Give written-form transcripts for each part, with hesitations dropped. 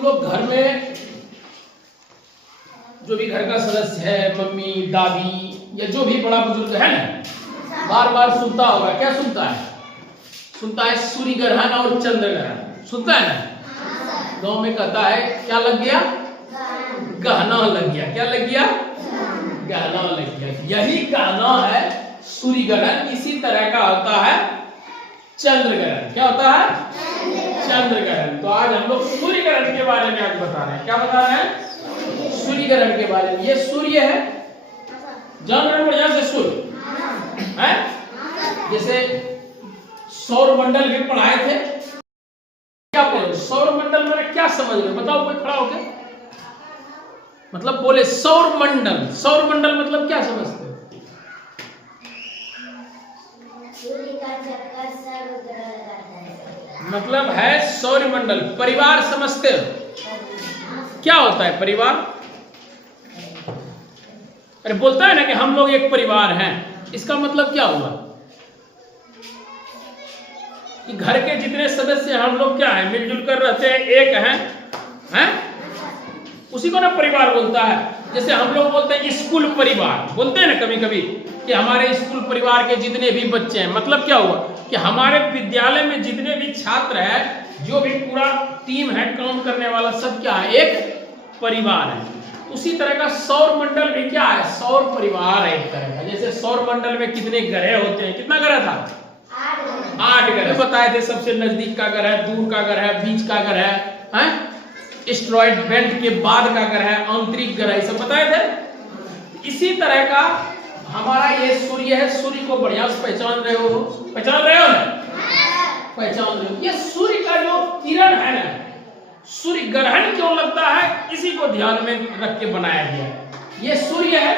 तुम लोग घर में जो भी घर का सदस्य है, मम्मी दादी या जो भी बड़ा बुजुर्ग है ना, बार बार सुनता होगा। क्या सुनता है? सुनता है सूर्य ग्रहण और चंद्र ग्रहण, सुनता है ना। गांव में कहता है क्या लग गया? गहना लग गया। क्या लग गया? गहना लग गया। यही गहना है सूर्य ग्रहण। इसी तरह का होता है चंद्र ग्रहण। क्या होता है? चंद्र ग्रहण। तो आज हम लोग सूर्य ग्रहण के बारे में आज बता रहे हैं। क्या बता रहे हैं? सूर्य ग्रहण के बारे में। ये सूर्य है, जान रहे हो? यहां से सूर्य है, जैसे सौर मंडल भी पढ़ाए थे। क्या बोले सौर मंडल में? क्या समझ रहे हो? बताओ कोई खड़ा होके, मतलब बोले सौर मंडल। सौर मंडल मतलब क्या समझते हो? मतलब है सौर मंडल। परिवार समझते हो? क्या होता है परिवार? अरे बोलता है ना कि हम लोग एक परिवार हैं। इसका मतलब क्या हुआ कि घर के जितने सदस्य हम लोग क्या है, मिलजुल कर रहते हैं, एक हैं? उसी को ना परिवार बोलता है। जैसे हम लोग बोलते हैं स्कूल परिवार, बोलते हैं ना कभी कभी कि हमारे स्कूल परिवार के जितने भी बच्चे हैं। मतलब क्या हुआ कि हमारे विद्यालय में जितने भी छात्र हैं, जो भी पूरा टीम है काम करने वाला, सब क्या है? एक परिवार है। उसी तरह का सौर मंडल भी क्या है? सौर परिवार है एक तरह का। जैसे सौर मंडल में कितने ग्रह होते हैं? कितना ग्रह था? 8 ग्रह बताए थे। सबसे नजदीक का ग्रह है, दूर का ग्रह है, बीच का ग्रह है, एस्टेरॉयड बेल्ट के बाद का ग्रह है, आंतरिक ग्रह, ये सब बताए थे। इसी तरह का हमारा ये सूर्य है। सूर्य को बढ़िया से पहचान रहे हो? पहचान रहे हो ना? पहचान रहे हो। ये सूर्य का जो किरण है ना, सूर्य ग्रहण क्यों लगता है, इसी को ध्यान में रख के बनाया गया है। ये सूर्य है।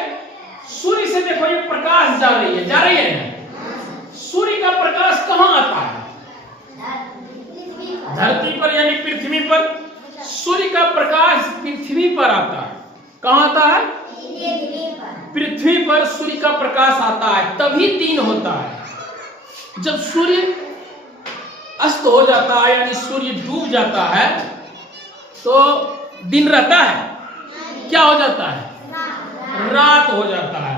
सूर्य से देखो ये प्रकाश जा रही है, जा रही है ना। सूर्य का प्रकाश कहाँ आता है? धरती पर यानी पृथ्वी पर। सूर्य का प्रकाश पृथ्वी पर आता है। कहाँ आता है? पृथ्वी पर सूर्य का प्रकाश आता है, तभी दिन होता है। जब सूर्य अस्त हो जाता है यानी सूर्य डूब जाता है तो दिन रहता है। क्या हो जाता है? रात हो जाता है।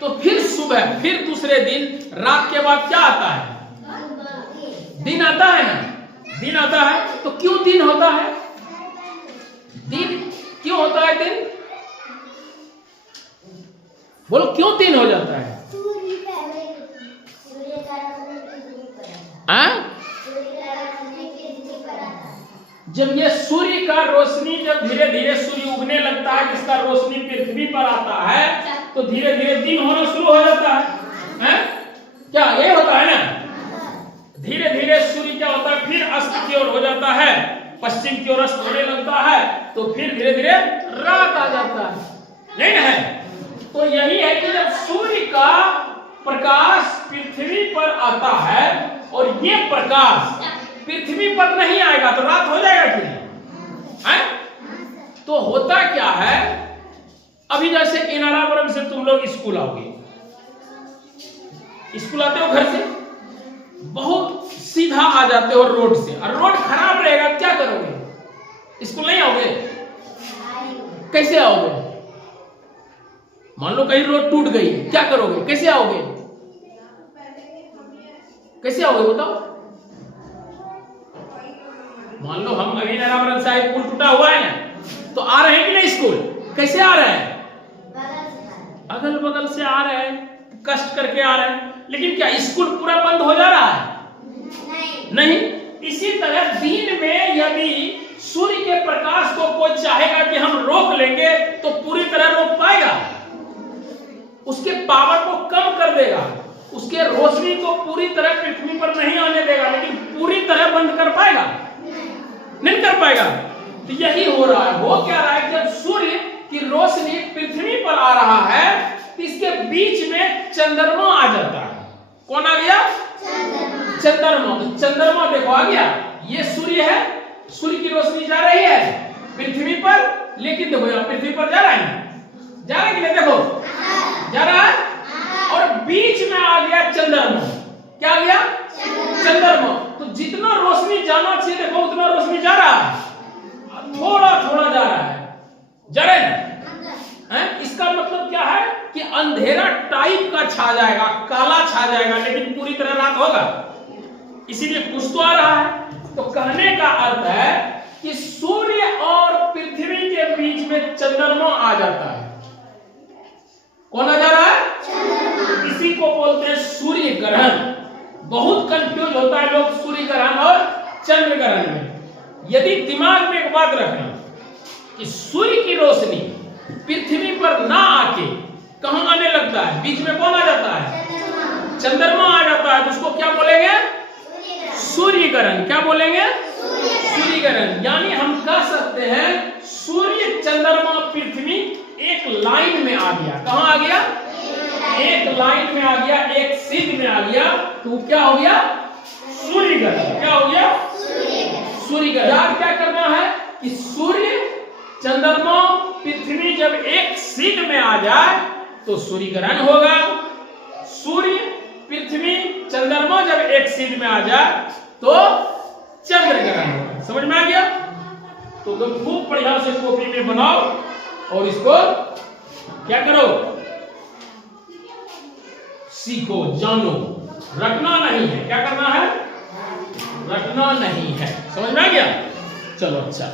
तो फिर सुबह, फिर दूसरे दिन, रात के बाद क्या आता है? दिन आता है ना। दिन आता है। तो क्यों दिन होता है? दिन क्यों होता है? दिन बोलो, क्यों दिन हो जाता है? जब ये सूर्य का रोशनी जब धीरे धीरे सूर्य उगने लगता है, जिसका रोशनी पृथ्वी पर आता है, तो धीरे धीरे दिन होना शुरू हो जाता है। क्या ये होता है ना? धीरे धीरे सूर्य क्या होता है, फिर अस्त की ओर हो जाता है, पश्चिम की ओर अस्त होने लगता है, तो फिर धीरे धीरे रात आ जाता है, नहीं है? तो यही है कि जब सूर्य का प्रकाश पृथ्वी पर आता है और ये प्रकाश पृथ्वी पर नहीं आएगा तो रात हो जाएगा कि नहीं? तो होता क्या है, अभी जैसे इनारावरम से तुम लोग स्कूल आओगे, स्कूल आते हो घर से, बहुत सीधा आ जाते हो रोड से, और रोड खराब रहेगा, क्या करोगे? स्कूल नहीं आओगे? कैसे आओगे? मान लो कहीं रोड टूट गई, क्या करोगे? कैसे आओगे? कैसे आओगे बताओ? मान लो हम अभी नारायण साहिब पुल टूटा हुआ है ना, तो आ रहे हैं कि नहीं स्कूल? कैसे आ रहे हैं? अगल बगल से आ रहे हैं, कष्ट करके आ रहे हैं। लेकिन क्या स्कूल पूरा बंद हो जा रहा है? नहीं। इसी तरह दिन में यदि सूर्य के प्रकाश को कोई चाहेगा कि हम रोक लेंगे तो पूरी तरह रोक पाएगा? उसके पावर को कम कर देगा, उसके रोशनी को पूरी तरह पृथ्वी पर नहीं आने देगा, लेकिन पूरी तरह बंद कर पाएगा? नहीं कर पाएगा। तो यही हो रहा है। हो क्या रहा है, जब सूर्य की रोशनी पृथ्वी पर आ रहा है तो इसके बीच में चंद्रमा आ जाता है। कौन आ गया? चंद्रमा। तो चंद्रमा देखो आ गया। ये सूर्य है, सूर्य की रोशनी जा रही है पृथ्वी पर, लेकिन देखो यहाँ पृथ्वी पर जा रहा है ना, जा रहा है कि नहीं? देखो जा रहा है, और बीच में आ गया चंद्रमा। क्या आ गया? चंद्रमा। तो जितना रोशनी जाना चाहिए देखो उतना रोशनी जा रहा है। थोड़ा थोड़ा जा रहा है, जरे हैं। इसका मतलब क्या है कि अंधेरा टाइप का छा जाएगा, काला छा जाएगा, लेकिन पूरी तरह रात होगा, इसीलिए कुछ तो आ रहा है। तो कहने का अर्थ है कि सूर्य और पृथ्वी के बीच में चंद्रमा आ जाता है। कौन आ जा रहा है? इसी को बोलते हैं सूर्य ग्रहण। बहुत कंफ्यूज होता है लोग सूर्य ग्रहण और चंद्र ग्रहण में। यदि दिमाग में एक बात रखना कि सूर्य की रोशनी पृथ्वी पर ना आके कहां आने लगता है, बीच में कौन आ जाता है? चंद्रमा आ जाता है। तो उसको क्या बोलेंगे? सूर्य ग्रहण। क्या बोलेंगे? सूर्य ग्रहण। यानी हम कह सकते हैं सूर्य, चंद्रमा, पृथ्वी एक लाइन में आ गया। कहां आ गया? एक लाइन में आ गया, एक सीध में आ गया, तो क्या हो गया? सूर्य ग्रहण। क्या हो गया? सूर्य ग्रहण। याद क्या करना है कि सूर्य, चंद्रमा, पृथ्वी जब एक सीध में आ जाए तो सूर्य ग्रहण होगा। सूर्य, पृथ्वी, चंद्रमा जब एक सीध में आ जाए तो चंद्र ग्रहण होगा। समझ में आ गया? तो तुम खूब बढ़िया से कॉपी में बनाओ और इसको क्या करो? सीखो, जानो। रटना नहीं है। क्या करना है? रटना नहीं है। समझ में आ गया? चलो अच्छा।